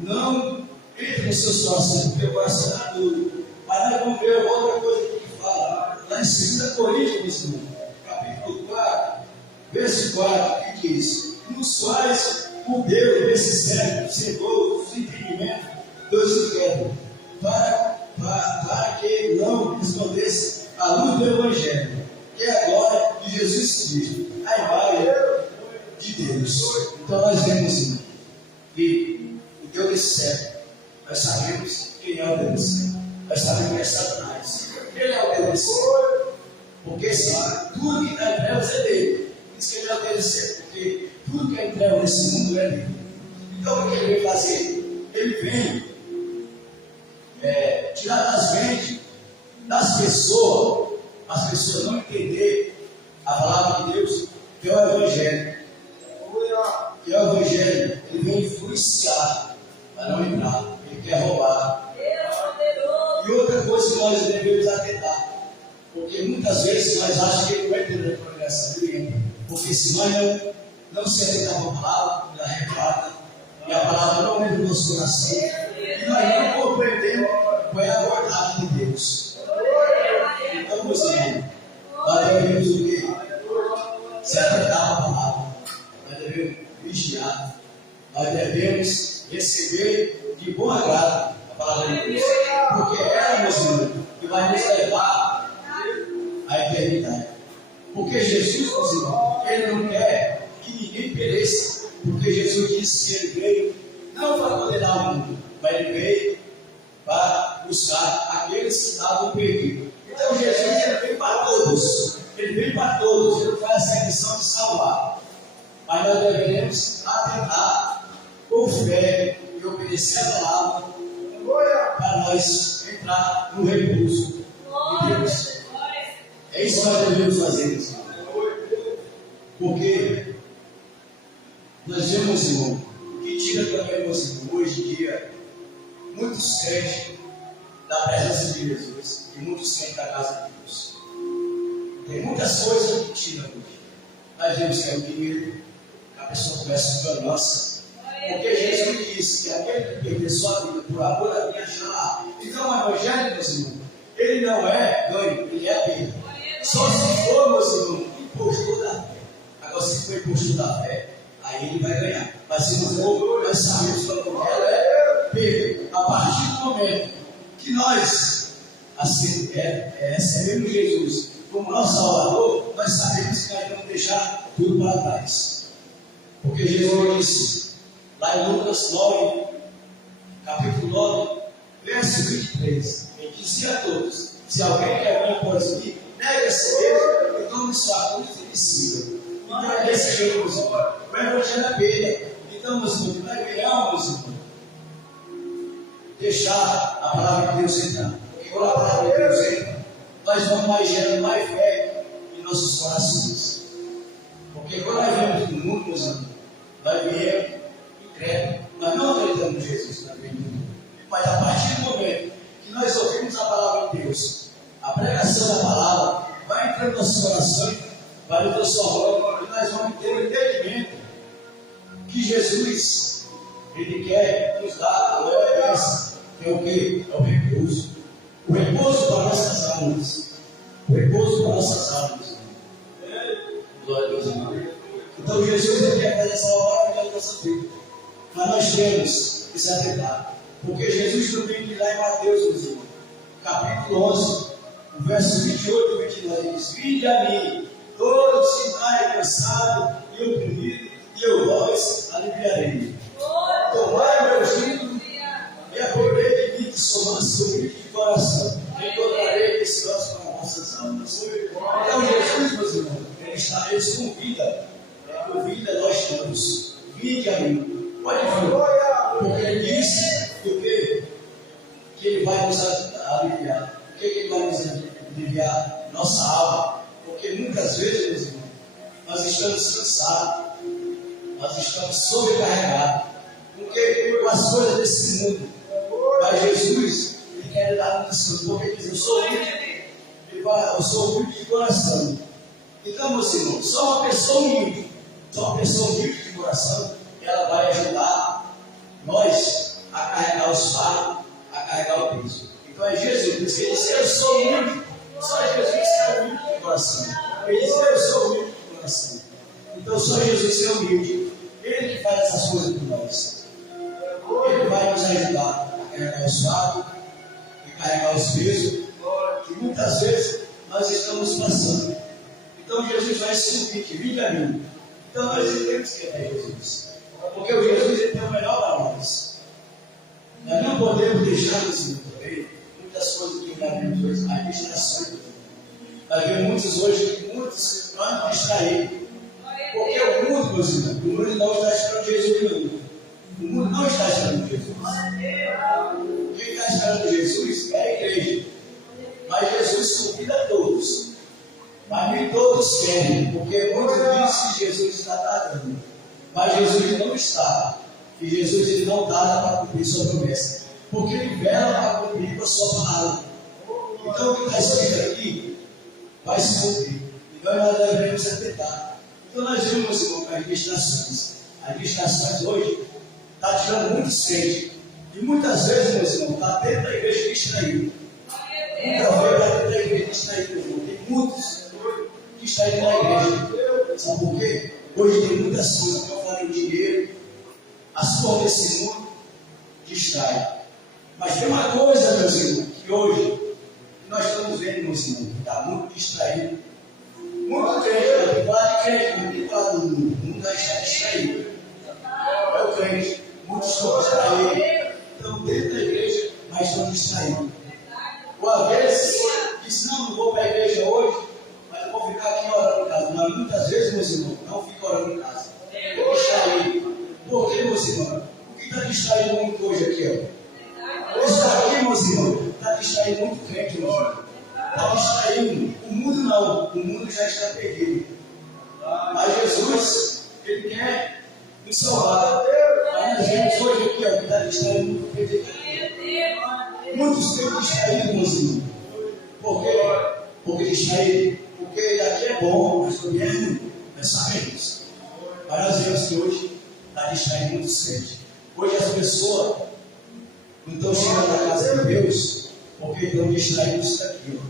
não entre nos seus corações, porque o coração está duro. Mas nós vamos ver outra coisa que fala lá em 2 Coríntios, capítulo 4, verso 4, que diz: nos quais o Deus desse século cegou os entendimentos dos incrédulos, para que não respondesse a luz do Evangelho, que é a glória de Jesus Cristo, a imagem de Deus. Então nós vemos que o Deus desse século, nós sabemos quem é o Deus desse século, nós sabemos que é Satanás. Ele é o Deus desse século, porque sabe, tudo que está em trevas é dele. Diz que ele é o Deus desse século, porque tudo que é em trevas nesse mundo é dele. Então o que ele vem fazer? Ele vem tirar das mentes das pessoas, as pessoas não entender a palavra de Deus, que é o Evangelho. Que é o Evangelho, ele vem influenciar para não entrar, ele quer roubar. E outra coisa que nós devemos atentar, porque muitas vezes nós achamos que ele vai ter a progressão, porque se nós não se atentar com a palavra, ela arrebata, e a palavra não entra no nosso coração, e nós não compreendemos qual é a vontade de Deus. Então, meus irmãos, nós devemos o quê? Se atentar à palavra, nós devemos vigiar, nós devemos receber de bom agrado a palavra de Deus, porque é ela, meus irmãos, que vai nos levar à eternidade. Porque Jesus, meus irmãos, ele não quer que ninguém pereça, porque Jesus disse que ele veio não para condenar o mundo, mas ele veio para buscar aqueles que estavam perdidos. Então Jesus ele veio para todos, ele veio para todos, ele faz essa missão de salvar. Mas nós devemos atentar com fé e obedecer a palavra para nós entrar no repouso de Deus. É isso que nós devemos fazer, porque nós vemos, irmão, que tira também, irmão, hoje em dia, muitos crentes da presença de Jesus e muitos crentes da casa de Deus. Tem muitas coisas que tiram hoje. Nós vemos que é o dinheiro, que a pessoa começa com ganância. Porque Jesus disse que aquele que perder sua vida por amor a mim achará. Então o Evangelho, meus irmãos, ele não é ganho, ele é perda. Só se for, meus irmãos, impostor da fé. Agora, se for impostor da fé, aí ele vai ganhar. Mas se não for, nós sabemos que o Evangelho é perda. A partir do momento que nós recebemos Jesus como nosso Salvador, nós sabemos que nós vamos deixar tudo para trás. Porque Jesus disse, lá em Lucas 9, capítulo 9, verso 23, ele dizia a todos: se alguém quer vir após mim, negue a si mesmo e tome sua cruz e me siga. Então é desse jeito, meus irmãos. O Evangelho é perda. Então, meus irmãos, nós venhamos, deixar a palavra de Deus entrar. Porque quando a palavra de Deus entra, nós vamos mais gerando mais fé em nossos corações. Porque quando nós vemos no mundo, meus irmãos, nós viemos incrédulos, nós não acreditamos em Jesus, nós viemos no mundo. Mas a partir do momento que nós ouvimos a palavra de Deus, a pregação da palavra vai entrando no nosso coração, vai nos transformando, e nós vamos ter o entendimento que Jesus, ele quer nos dar a glória, que é o que? É o repouso. O repouso para nossas almas. O repouso para nossas almas. Glória a Deus, irmão. Então Jesus ele quer fazer essa obra na nossa vida. Mas nós temos que se atentar. Porque Jesus também diz lá em Mateus, meus irmãos, capítulo 11, o verso 28 e 29, diz: vinde a mim, todos que estáis cansados e oprimidos, e eu vos aliviarei. Tomai meu jugo e aprendei de mim, que sou manso e humilde de coração, e encontrarei descanso para vossas almas. Então Jesus, meus irmãos, ele convida nós todos. Vinde a mim. Pode vir. Porque ele disse que ele vai nos aliviar. O que ele vai nos aliviar? Nossa alma. Porque muitas vezes, meus irmãos, nós estamos cansados, nós estamos sobrecarregados, porque com as coisas desse mundo. Mas Jesus, ele quer dar um descanso, porque ele diz: eu sou humilde, eu sou humilde de coração. Então, meus irmãos, só uma pessoa humilde de coração, ela vai ajudar nós carregar os fardos, a carregar o peso. Então é Jesus, por isso que ele disse, eu sou humilde. Só Jesus que é humilde de coração. Ele disse, eu sou humilde de coração. Então só Jesus é humilde. Ele que faz essas coisas por nós. Ele vai nos ajudar a carregar os fardos e carregar os pesos que muitas vezes nós estamos passando. Então Jesus vai subir, que vinde a mim. Então nós temos que é Jesus. Porque o Jesus ele tem o melhor para nós. Nós não podemos deixar de também muitas coisas que nós vemos hoje, as distrações. Nós vemos muitos hoje que muitos não distraídos. Porque o mundo, meus irmãos, o mundo não está esperando Jesus não. O mundo não está esperando Jesus. Quem está esperando Jesus é a igreja. Mas Jesus convida a todos. Mas nem todos querem, porque muitos dizem que Jesus está tardando. Mas Jesus não está. E Jesus ele não tarda para cumprir sua promessa. Porque ele vela para cumprir com a sua palavra. Então o que está escrito aqui vai se cumprir. Então nós devemos aceitar. Então nós vemos, irmão, as distrações. As distrações hoje estão tirando muitos crentes. E muitas vezes, meus irmãos, está dentro da igreja distraído. Muitas vezes está dentro da igreja distraído, meu irmão. Tem muitos distraídos na igreja. Sabe por quê? Hoje tem muitas coisas que eu falei, o dinheiro, as coisas desse mundo distraem. Mas tem uma coisa, meus irmãos, que hoje nós estamos vendo, meus irmãos, está muito distraído. Muito crente, falar de crente, muito falar do mundo, o mundo está distraído. É o crente, muitos estão distraídos. Então, dentro da igreja, mas estão distraídos. Ou às vezes, diz, não vou para a igreja hoje, mas eu vou ficar aqui orando em casa. Mas muitas vezes, meus irmãos, não fica orando em casa. Estou distraído. Por que, meus irmãos? O que está distraindo muito hoje aqui? Ó? Isso aqui, meus irmãos, está distraindo muito crente, meus irmãos. Está distraindo. O mundo não. O mundo já está perdido. Mas Jesus, ele quer nos salvar. Mas nós vemos hoje aqui, ó, que está distraindo muito crente aqui. Muitos crentes distraídos, meus irmãos. Por quê? Porque distraído. Porque daqui é bom, mas também é ruim. Nós sabemos. Mas nós vemos que hoje está distraindo muitos crentes. Hoje as pessoas não estão chegando na casa de Deus porque estão distraídos isso aqui.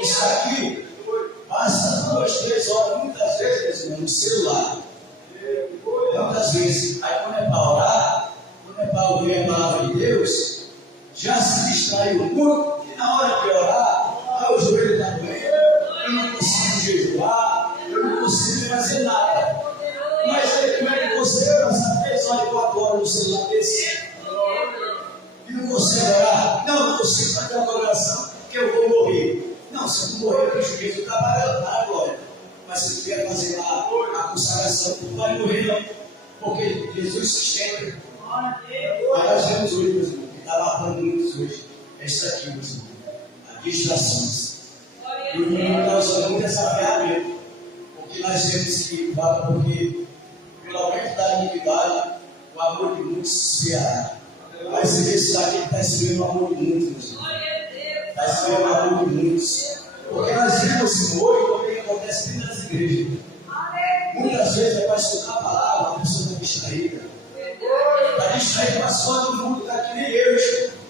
Isso aqui passa 2, 3 horas, muitas vezes, no celular. Muitas vezes. Aí quando é para orar, quando é para ouvir a palavra de Deus, já se distraiu muito e na hora de orar, o joelho está doendo, eu não consigo jejuar, eu não consigo fazer nada. Mas aí, como é que você passa 3 horas e 4 horas no celular desse? E não consegue orar? Não consigo fazer uma oração porque eu vou morrer. Não, se eu não morrer, o juízo está pagando, tá, glória. Mas se tu quer fazer a consagração, tu não vai morrer, não. Porque Jesus sustenta. Mas nós vemos hoje, meus irmãos, que está matando muitos hoje. É isso aqui, meus irmãos. As distrações. E o mundo está usando muito essa ferramenta. Porque nós temos que falar, porque pelo aumento da iniquidade, o amor de muitos se esfriará. Mas se esse aqui está esfriando o amor de muitos, meus irmãos. Está esfriando o amor de muitos. Porque nós vemos hoje o que acontece dentro das igrejas. Muitas vezes é para escutar a palavra, a pessoa está distraída. Está distraída com as coisas do mundo, está que nem eu. Está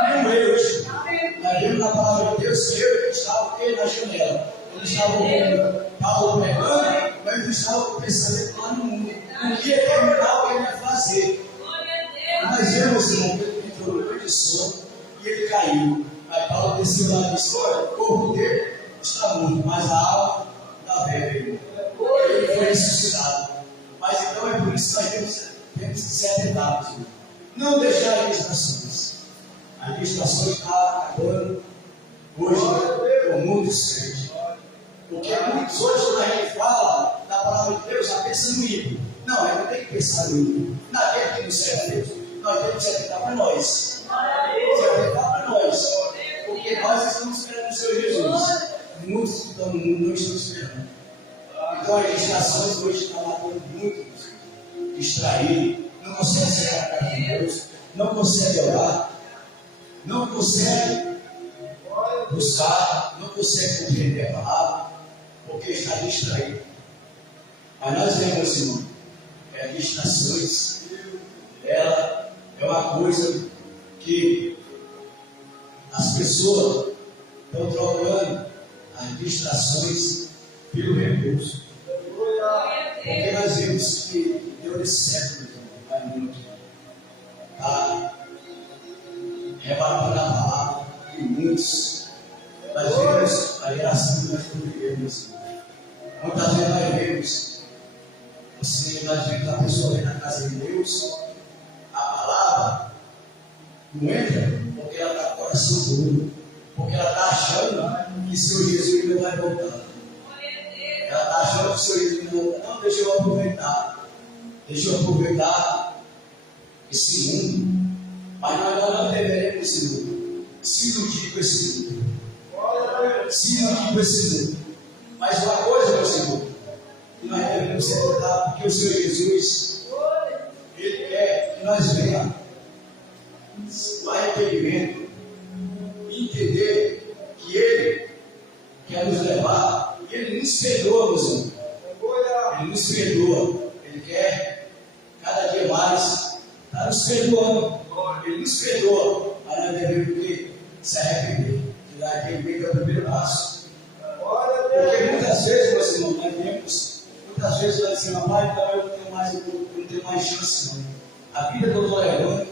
que nem eu. Nós vemos na palavra de Deus que eu estava na janela. Eles estavam ouvindo Paulo pregando, mas eles estavam com o pensamento lá no mundo. O que é terminar o que ele ia fazer. Nós vemos, irmão, que ele entrou no meio de sono e ele caiu. Aí Paulo desceu lá e disse: olha, o corpo dele está morto, mas a alma está viva. Ele foi ressuscitado. Mas então é por isso que nós temos que ser atentados. Não deixar as distrações. As distrações estão acabando hoje com muitos crentes. Porque muitos hoje, quando a gente fala da palavra de Deus, já pensa no ímpio. Não, a gente não tem que pensar no ímpio. Naquele que não serve a Deus, nós temos que se atentar para nós. Se atentar para nós. Porque nós estamos esperando o Senhor Jesus. Muitos que estão no mundo não estão esperando. Então as distrações hoje estão matando muitos. Distraídos, não conseguem chegar na casa de Deus, não conseguem orar, não conseguem buscar, não conseguem compreender a palavra, porque está distraído. Mas nós vemos, irmão, distrações, ela é uma coisa que as pessoas estão trocando as distrações pelo recurso. Porque nós vemos que Deus é certo, vai muito. Está rebatendo a palavra e muitos. Nós vemos a geração que nós vivemos. Muitas vezes nós vemos, nós vemos a pessoa vem na casa de Deus, a palavra não entra porque ela está com o coração duro, porque ela está achando que seu Jesus não vai voltar. Ela está achando que o seu Jesus não vai voltar. Não, deixa eu aproveitar esse mundo. Mas nós não deveremos se iludir com esse mundo. Se iludir com esse mundo. Mas uma coisa, meu Senhor, que nós devemos celebrar, porque o Senhor Jesus, Ele quer que nós venhamos o arrependimento e entender que Ele quer nos levar, e Ele nos perdoa, meu Senhor. Ele nos perdoa. Ele quer cada dia mais estar nos perdoando. Ele nos perdoa, mas nós devemos se arrepender. E arrependimento é o primeiro passo. Porque muitas vezes, meus irmãos, nós vemos, muitas vezes nós dizemos, pai, então eu não tenho mais chance não. A vida que eu estou levando,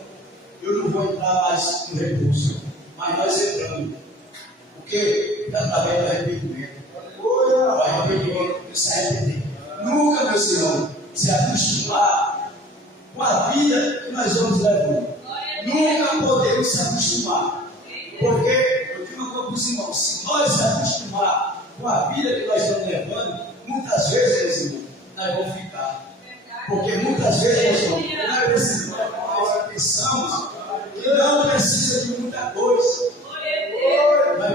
eu não vou entrar mais no recurso. Mas nós entramos. Porque através do arrependimento. O arrependimento de se arrepender. Nunca, meu Senhor, se acostumar com a vida que nós vamos levando. Nunca podemos se acostumar. Porque eu digo uma coisa para os irmãos, se nós se acostumar com a vida que nós estamos levando, muitas vezes, meus irmãos, nós vamos ficar. Porque muitas vezes, meus irmãos, nós pensamos que não precisa de muita coisa.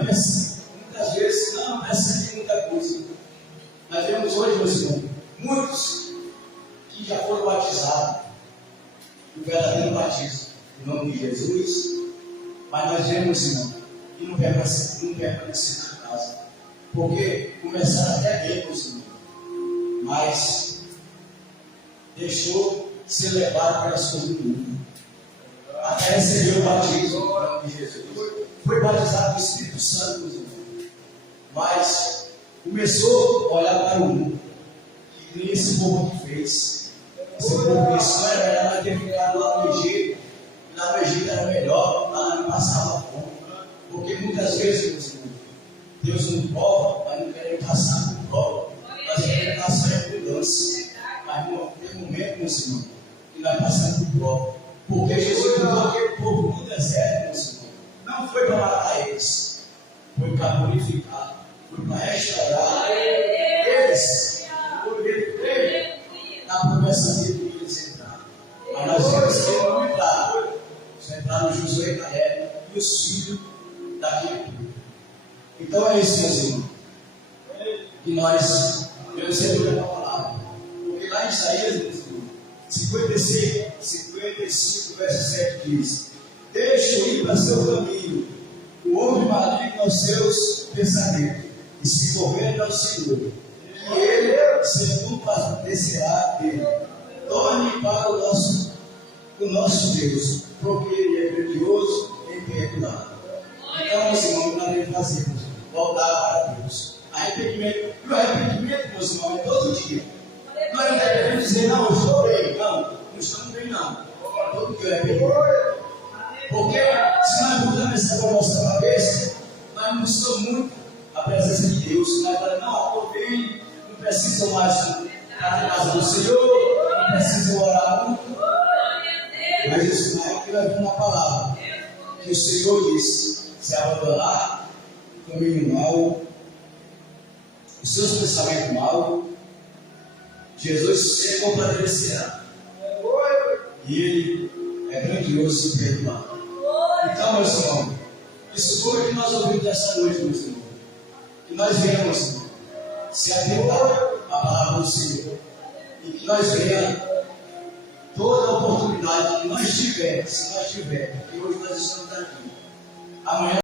Muitas vezes não precisa de muita coisa. Nós vemos hoje, meus irmãos, muitos que já foram batizados, o verdadeiro batismo, em nome de Jesus, mas nós vemos, irmão, que não permaneceram na casa, porque começaram até bem, meus irmãos, mas deixou ser levado pelas coisas do mundo, até receber o batismo, em nome de Jesus. Foi batizado no Espírito Santo, meus irmãos, mas começou a olhar para o mundo, que nem esse povo que fez. Esse povo que isso era ter ficado lá no Egito, e lá no Egito era melhor, lá não passava fome. Porque muitas vezes, meus irmãos, Deus nos prova, mas não queremos passar por prova, nós queremos passar em abundância. Mas não tem momento, meus irmãos, que nós passamos por prova. Porque Jesus mandou aquele povo no deserto, meus irmãos. Não foi para matar eles, foi para purificar, foi para restaurar eles, por ele crer na promessa dele que eles entraram. Mas nós temos que não entrar. Só entraram Josué e Caleb e os filhos daquele povo. Então é isso, meus irmãos, que nós devemos sempre ler a palavra. Porque lá em Isaías, meus irmãos, 55, verso 7 diz: deixe ir para seu caminho, o homem maligno aos seus pensamentos, e se converte ao Senhor, que ele se compadecerá dele. Torne para o nosso Deus, porque ele é grandioso em perdoar. Então, meus irmãos, nós devemos fazer voltar para Deus. Arrependimento. E o arrependimento, meus irmãos, é todo dia. Nós não devemos dizer, não, eu estou bem. Não estamos bem, não. Todo dia é arrependimento. Porque se nós mudamos essa para a nossa cabeça, nós não buscamos muito a presença de Deus. Nós falamos, não, estou bem, não preciso mais estar na casa do Senhor, não preciso orar muito. Mas isso não é o que nós vimos na palavra. Que o Senhor disse: se abandonar o caminho mau, os seus pensamentos maus, Jesus se compadecerá. E Ele é grandioso em perdoar. Então, meus irmãos, isso foi o que nós ouvimos essa noite, meus irmãos. Que nós venhamos se atentar à palavra do Senhor. E que nós venhamos toda a oportunidade que nós tivermos, se nós tivermos, porque hoje nós estamos aqui. Amanhã